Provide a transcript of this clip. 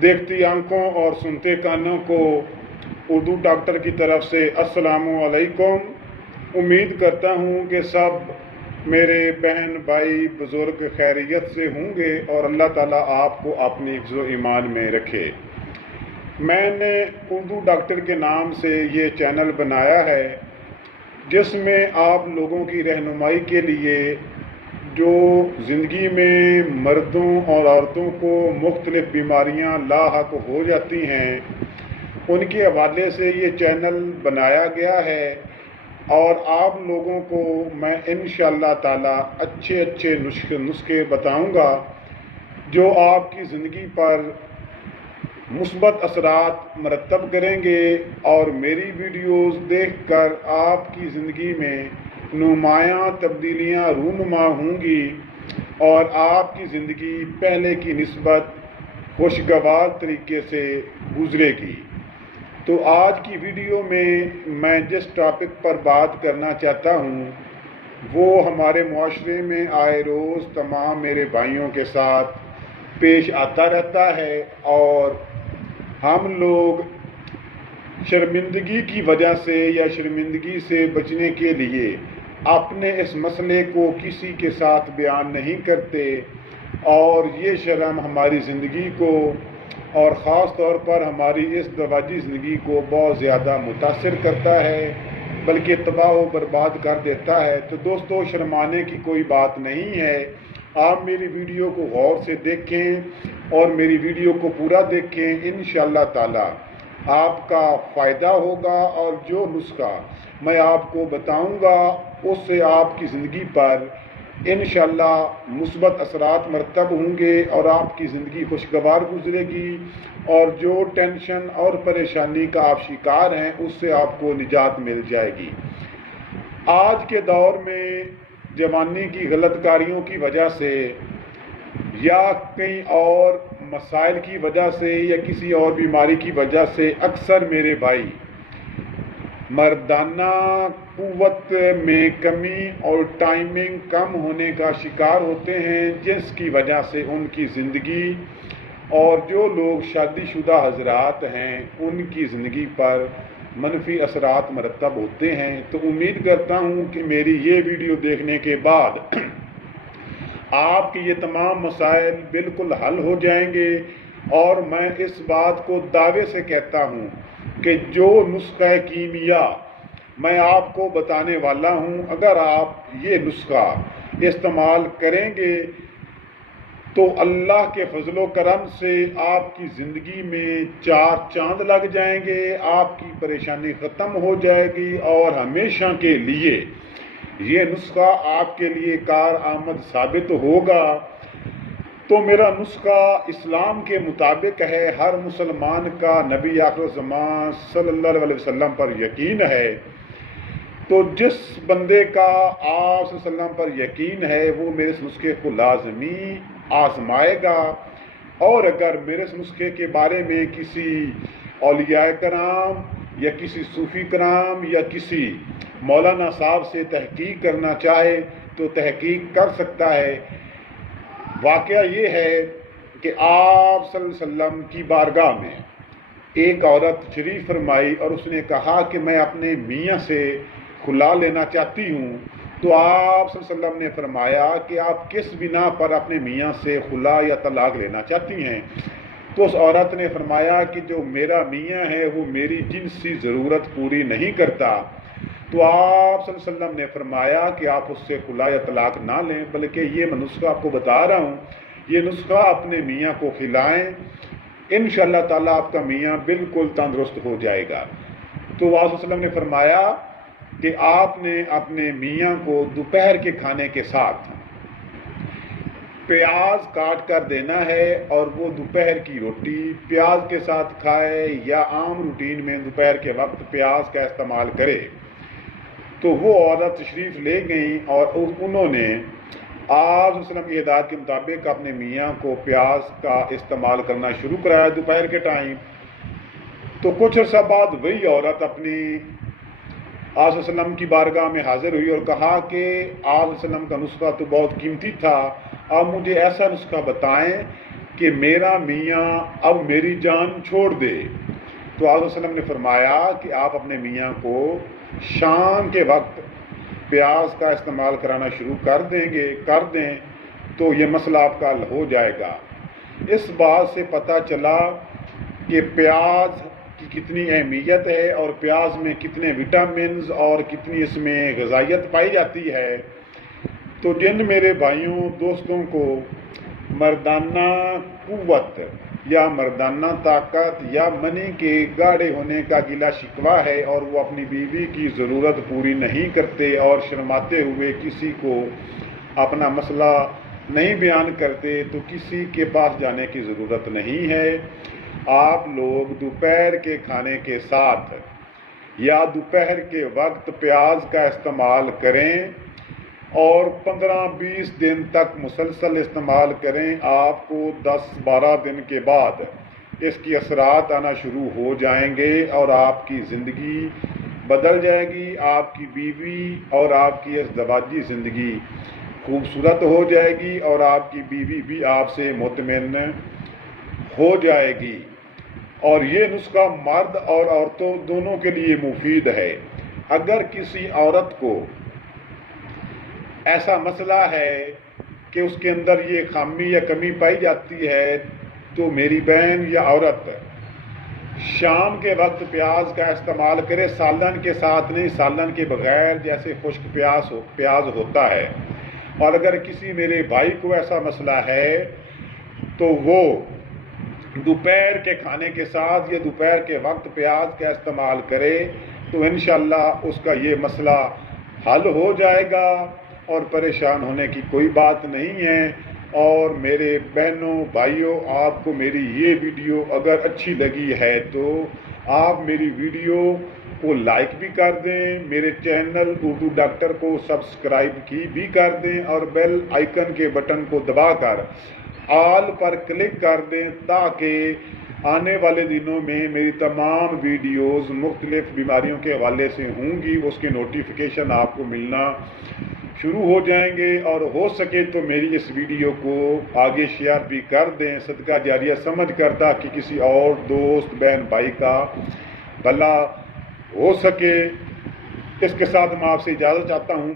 देखती आंखों और सुनते कानों को उर्दू डॉक्टर की तरफ से अस्सलामु अलैकुम। उम्मीद करता हूँ कि सब मेरे बहन भाई बुज़ुर्ग खैरियत से होंगे और अल्लाह ताला आपको अपनी हिफ्ज़ ईमान में रखे। मैंने उर्दू डॉक्टर के नाम से ये चैनल बनाया है जिसमें आप लोगों की रहनुमाई के लिए जो ज़िंदगी में मर्दों और औरतों को मुख्तलिफ़ बीमारियां लाहक हो जाती हैं उनके हवाले से ये चैनल बनाया गया है और आप लोगों को मैं इंशाअल्लाह ताला अच्छे नुस्खे बताऊंगा जो आपकी ज़िंदगी पर मुस्बत असरात मरतब करेंगे और मेरी वीडियोस देखकर आपकी ज़िंदगी में नुमायाँ तब्दीलियाँ रूनुमा होंगी और आपकी ज़िंदगी पहले की निस्बत खुशगवार तरीके से गुजरेगी। तो आज की वीडियो में मैं जिस टॉपिक पर बात करना चाहता हूँ वो हमारे मुआशरे में आए रोज़ तमाम मेरे भाइयों के साथ पेश आता रहता है और हम लोग शर्मिंदगी की वजह से या शर्मिंदगी से बचने के लिए अपने इस मसले को किसी के साथ बयान नहीं करते और ये शर्म हमारी ज़िंदगी को और ख़ास तौर पर हमारी इस दवाजी ज़िंदगी को बहुत ज़्यादा मुतासिर करता है बल्कि तबाह व बर्बाद कर देता है। तो दोस्तों, शर्माने की कोई बात नहीं है। आप मेरी वीडियो को गौर से देखें और मेरी वीडियो को पूरा देखें। इंशाअल्लाह ताला आपका फ़ायदा होगा और जो नुस्खा मैं आपको बताऊंगा उससे आपकी ज़िंदगी पर इंशाअल्लाह मुस्बत असरात मरतब होंगे और आपकी ज़िंदगी खुशगवार गुजरेगी और जो टेंशन और परेशानी का आप शिकार हैं उससे आपको निजात मिल जाएगी। आज के दौर में जवानी की गलतकारियों की वजह से या कई और मसाइल की वजह से या किसी और बीमारी की वजह से अक्सर मेरे भाई मर्दाना कुव्वत में कमी और टाइमिंग कम होने का शिकार होते हैं जिसकी वजह से उनकी ज़िंदगी और जो लोग शादीशुदा हजरात हैं उनकी ज़िंदगी पर मनफी असरात मरतब होते हैं। तो उम्मीद करता हूँ कि मेरी ये वीडियो देखने के बाद आपके ये तमाम मसाइल बिल्कुल हल हो जाएंगे और मैं इस बात को दावे से कहता हूँ कि जो नुस्खा कीमिया मैं आपको बताने वाला हूँ अगर आप ये नुस्खा इस्तेमाल करेंगे तो अल्लाह के फजलो करम से आपकी ज़िंदगी में चार चांद लग जाएंगे, आपकी परेशानी ख़त्म हो जाएगी और हमेशा के लिए ये नुस्खा आपके लिए कार आमद साबित होगा। तो मेरा नुस्खा इस्लाम के मुताबिक है। हर मुसलमान का नबी आखिर ज़मान सल्लल्लाहु अलैहि वसल्लम पर यकीन है। तो जिस बंदे का आप सल्लल्लाहु अलैहि वसल्लम पर यकीन है वो मेरे इस नुस्खे को लाजमी आजमाएगा और अगर मेरे इस नुस्खे के बारे में किसी औलिया कराम या किसी सूफ़ी कराम या किसी मौलाना साहब से तहकीक करना चाहे तो तहकीक कर सकता है। वाक़या ये है कि आप सल्लल्लाहु अलैहि वसल्लम की बारगाह में एक औरत शरीफ फरमाई और उसने कहा कि मैं अपने मियाँ से खुला लेना चाहती हूँ। तो आप सल्लल्लाहु अलैहि वसल्लम ने फरमाया कि आप किस बिना पर अपने मियाँ से खुला या तलाक लेना चाहती हैं। तो उस औरत ने फरमाया कि जो मेरा मियाँ है वो मेरी जिनसी ज़रूरत पूरी नहीं करता। तो आप सल्लल्लाहु अलैहि वसल्लम ने फरमाया कि आप उससे खुला या तलाक ना लें बल्कि ये मैं नुस्खा आपको बता रहा हूँ, ये नुस्खा अपने मियाँ को खिलाएँ, इंशाअल्लाह ताला आपका मियाँ बिल्कुल तंदुरुस्त हो जाएगा। तो आप सल्लल्लाहु अलैहि वसल्लम ने फरमाया कि आपने अपने मियाँ को दोपहर के खाने के साथ प्याज काट कर देना है और वो दोपहर की रोटी प्याज के साथ खाए या आम रूटीन में दोपहर के वक्त प्याज का इस्तेमाल करे। तो वो औरत तशरीफ़ ले गई और उन्होंने आप वसल्लम की हिदायत के मुताबिक अपने मियाँ को प्याज का इस्तेमाल करना शुरू कराया दोपहर के टाइम। तो कुछ अर्सा बाद वही औरत अपनी आप वसल्लम की बारगाह में हाजिर हुई और कहा कि आप वसल्लम का नुस्खा तो बहुत कीमती था, आप मुझे ऐसा नुस्खा बताएं کہ میرا میاں اب میری جان چھوڑ دے، تو آپ صلی اللہ علیہ وسلم نے فرمایا کہ آپ اپنے میاں کو شام کے وقت پیاز کا استعمال کرانا شروع کر دیں تو یہ مسئلہ آپ کا حل ہو جائے گا۔ اس بات سے پتہ چلا کہ پیاز کی کتنی اہمیت ہے اور پیاز میں کتنے وٹامنز اور کتنی اس میں غذائیت پائی جاتی ہے۔ تو جن میرے بھائیوں دوستوں کو مردانہ قوت یا مردانہ طاقت یا منی کے گاڑے ہونے کا گلہ شکوہ ہے اور وہ اپنی بیوی کی ضرورت پوری نہیں کرتے اور شرماتے ہوئے کسی کو اپنا مسئلہ نہیں بیان کرتے، تو کسی کے پاس جانے کی ضرورت نہیں ہے۔ آپ لوگ دوپہر کے کھانے کے ساتھ یا دوپہر کے وقت پیاز کا استعمال کریں اور 15-20 دن تک مسلسل استعمال کریں۔ آپ کو 10-12 دن کے بعد اس کی اثرات آنا شروع ہو جائیں گے اور آپ کی زندگی بدل جائے گی، آپ کی بیوی اور آپ کی ازدواجی زندگی خوبصورت ہو جائے گی اور آپ کی بیوی بھی آپ سے مطمئن ہو جائے گی۔ اور یہ نسخہ مرد اور عورتوں دونوں کے لیے مفید ہے۔ اگر کسی عورت کو ایسا مسئلہ ہے کہ اس کے اندر یہ خامی یا کمی پائی جاتی ہے تو میری بہن یا عورت شام کے وقت پیاز کا استعمال کرے، سالن کے ساتھ نہیں، سالن کے بغیر، جیسے خشک پیاز ہوتا ہے۔ اور اگر کسی میرے بھائی کو ایسا مسئلہ ہے تو وہ دوپہر کے کھانے کے ساتھ یا دوپہر کے وقت پیاز کا استعمال کرے تو انشاءاللہ اس کا یہ مسئلہ حل ہو جائے گا اور پریشان ہونے کی کوئی بات نہیں ہے۔ اور میرے بہنوں بھائیوں، آپ کو میری یہ ویڈیو اگر اچھی لگی ہے تو آپ میری ویڈیو کو لائک بھی کر دیں، میرے چینل اردو ڈاکٹر کو سبسکرائب بھی کر دیں اور بیل آئیکن کے بٹن کو دبا کر آل پر کلک کر دیں تاکہ آنے والے دنوں میں میری تمام ویڈیوز مختلف بیماریوں کے حوالے سے ہوں گی، اس کے نوٹیفیکیشن آپ کو ملنا شروع ہو جائیں گے۔ اور ہو سکے تو میری اس ویڈیو کو آگے شیئر بھی کر دیں صدقہ جاریہ سمجھ کر، تاکہ کسی اور دوست بہن بھائی کا بھلا ہو سکے۔ اس کے ساتھ میں آپ سے اجازت چاہتا ہوں۔